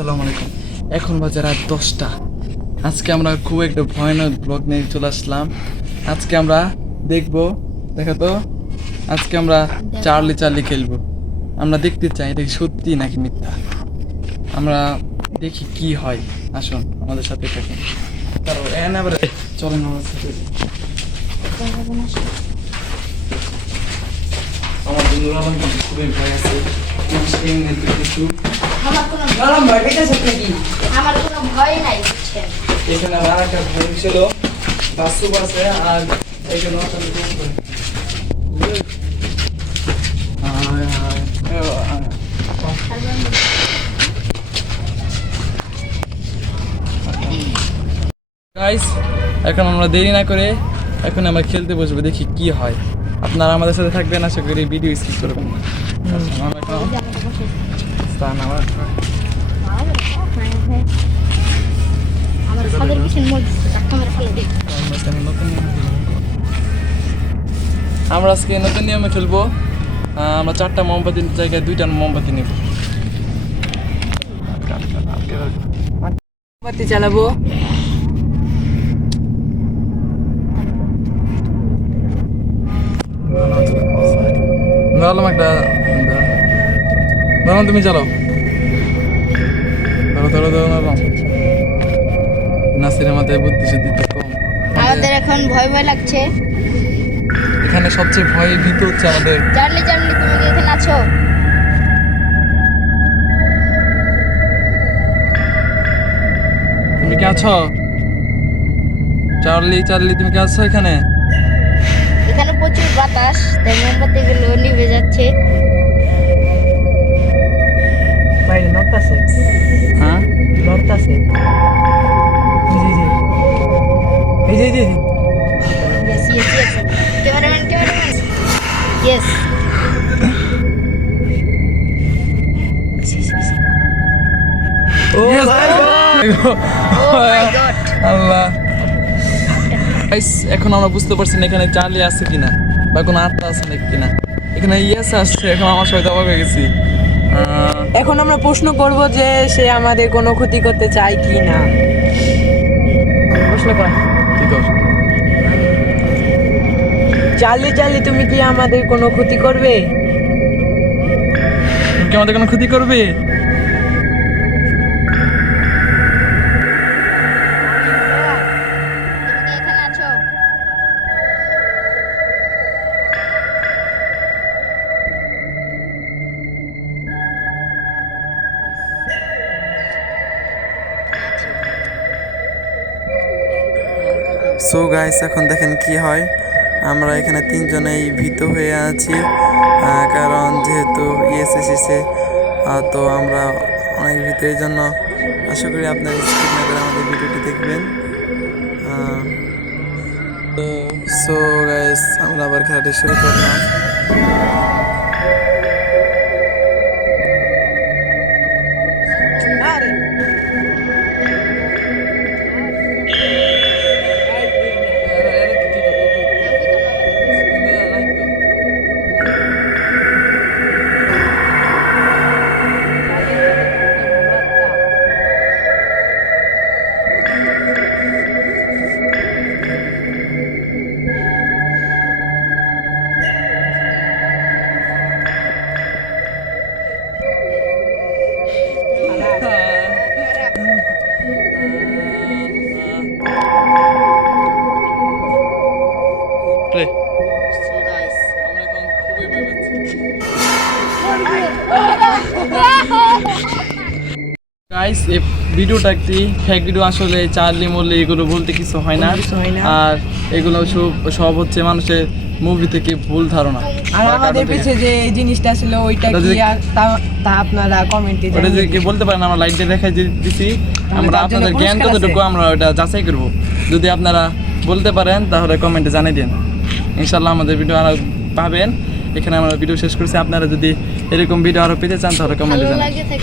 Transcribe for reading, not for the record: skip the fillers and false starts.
আসসালামু আলাইকুম। এখন বাজে রাত 10টা। আজকে আমরা খুব একটা ভয়ানক ব্লগ নিয়ে চলে আসলাম। আজকে আমরা দেখবো, দেখো তো, আজকে আমরা চার্লি চার্লি খেলবো। আমরা দেখতে চাই এটা কি সত্যি নাকি মিথ্যা। আমরা দেখি কি হয়। আসুন আমাদের সাথে থাকুন। তারপর চলেন আমার সাথে। আমার বন্ধুরা খুবই ভয় আছে। কিছু আমার কোনো ভয় নাই বুঝছেন। এখানে আমার একটা ভয় ছিল, বাস্তব আছে আর এখানে গাইস, এখন আমরা দেরি না করে এখন আমরা খেলতে বসবো, দেখি কি হয়। আপনারা আমাদের সাথে থাকবেন, আশা করি ভিডিও স্কিপ করবেন না। আমরা আজকে নতুন নিয়মে খেলবো। আমরা 4টা মোমবাতির জায়গায় 2টা মোমবাতি নেব। মোমবাতি চালাবো। ধরলাম একটা, ধরলাম, তুমি চালাও। ধরো ধরলাম। নাসিরের মাথায় বুদ্ধি শুদ্ধি তো কম। আমাদের এখন ভয় ভয় লাগছে। এখানে সবচেয়ে ভয় ভীত হচ্ছে আমাদের। চার্লি চার্লি, তুমি কি এখানে আছো? তুমি কি আছো? চার্লি চার্লি, তুমি কি আছো এখানে? এখানে প্রচুর বাতাস, তাই মোমবাতিগুলো নিভে যাচ্ছে। বাইরে নড়তাছে, হ্যাঁ নড়তাছে। এই যে yes yes yes, cameraman yes. ও Yes! ভাই আল্লাহ। Guys, এখন আমরা বুঝতে পারছি না এখানে চার্লি আছে কিনা বা কোনো আত্মা আছে নাকি কিনা। এখানে ইয়েস আসছে, এখন আমার সাথে অবাক হয়ে গেছি। এখন আমরা প্রশ্ন করব যে সে আমাদের কোনো ক্ষতি করতে চায় কি না। প্রশ্ন কর। ঠিক আছে, চার্লি চার্লি, তুমি কি আমাদের কোনো ক্ষতি করবে? তুমি কি আমাদের কোনো ক্ষতি করবে? তুমি কি এখানে আছো? সো গাইস, এখন দেখেন কি হয়। আমরা এখানে 3জনেই ভীত হয়ে আছি, কারণ যেহেতু ইয়েস এসেছে, তো আমরা অনেক ভীত। এই জন্য আশা করি আপনারা স্কিপ না করে আমাদের ভিডিওটি দেখবেন। সো গাইস, আমরা আবার খেলাটি শুরু করলাম। আরে So guys, আমরা এখন খুবই ভয় পাচ্ছি। গাইস, এই ভিডিওটা একটি ফেক ভিডিও। আসলে চার্লি মরলে এগুলো বলতে কিছু হয় না, কিছু হয় না। আর এগুলো সব হচ্ছে মানুষের মুভি থেকে ভুল ধারণা। আর আমাদের পিছে যে এই জিনিসটা ছিল ওইটা ওটা কি যে- আর তা আপনারা কমেন্টে ওটা যে জানিয়ে কি বলতে পারেন, আমরা লাইট দিয়ে দেখাই দিছি। আমরা তার জন্য আপনাদের জ্ঞান পুরস্কার কতটুকু আছে। আমরা ওটা যাচাই করব। যদি আপনারা বলতে পারেন তাহলে কমেন্টে জানিয়ে দিন। ইনশাল্লাহ আমাদের ভিডিও আরো পাবেন। এখানে আমরা ভিডিও শেষ করছি। আপনারা যদি এরকম ভিডিও আরো পেতে চান তাহলে কমেন্টে ভালো জানান। লাগে থাকে।